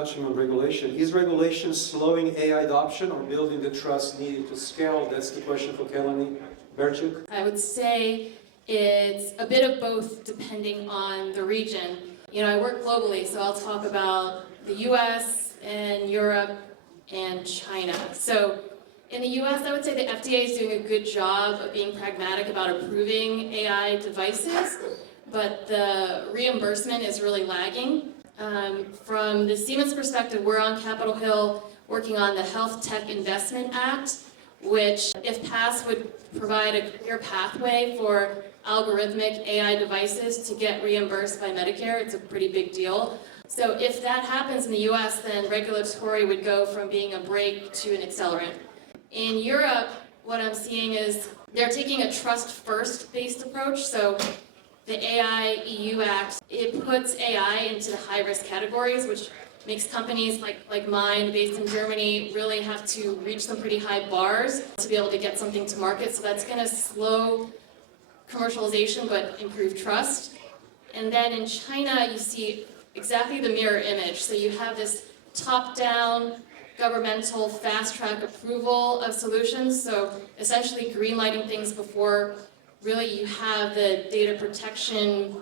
touching on regulation. Is regulation slowing AI adoption or building the trust needed to scale? That's the question for Kelani Berchuk. I would say it's a bit of both depending on the region. You know, I work globally, so I'll talk about the US and Europe and China. So in the US, I would say the FDA is doing a good job of being pragmatic about approving AI devices, but the reimbursement is really lagging. From the Siemens perspective, we're on Capitol Hill working on the Health Tech Investment Act, which, if passed, would provide a clear pathway for algorithmic AI devices to get reimbursed by Medicare. It's a pretty big deal. So if that happens in the US, then regulatory would go from being a brake to an accelerant. In Europe, what I'm seeing is they're taking a trust-first based approach. So the AI EU Act, it puts AI into the high-risk categories, which makes companies like mine, based in Germany, really have to reach some pretty high bars to be able to get something to market. So that's going to slow commercialization but improve trust. And then in China, you see exactly the mirror image. So you have this top-down governmental fast-track approval of solutions. So essentially green-lighting things before really you have the data protection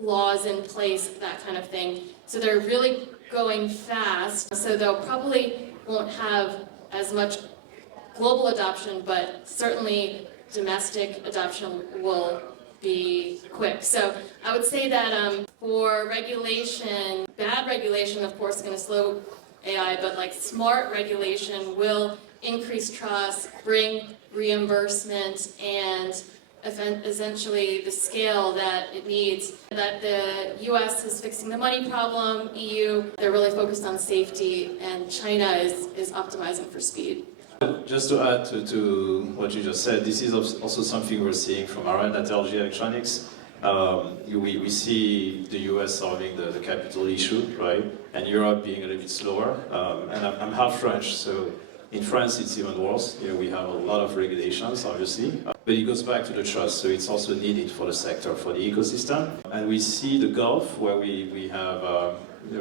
laws in place, that kind of thing. So they're really going fast. So they'll probably won't have as much global adoption, but certainly domestic adoption will be quick. So I would say that for regulation, bad regulation, of course, is going to slow AI, but like smart regulation will increase trust, bring reimbursement, and essentially the scale that it needs. That the US is fixing the money problem, EU, they're really focused on safety, and China is optimizing for speed. Just to add to what you just said, this is also something we're seeing from our end at LG Electronics. We see the US solving the capital issue, right? And Europe being a little bit slower. And I'm half French, so in France it's even worse. You know, we have a lot of regulations, obviously. But it goes back to the trust, so it's also needed for the sector, for the ecosystem. And we see the Gulf, where we have a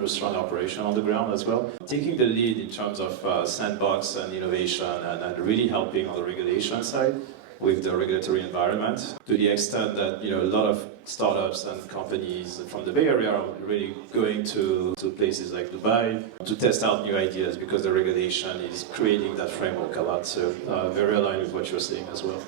strong operation on the ground as well, taking the lead in terms of sandbox and innovation and really helping on the regulation side with the regulatory environment, to the extent that a lot of startups and companies from the Bay Area are really going to places like Dubai to test out new ideas because the regulation is creating that framework a lot. So very aligned with what you're saying as well.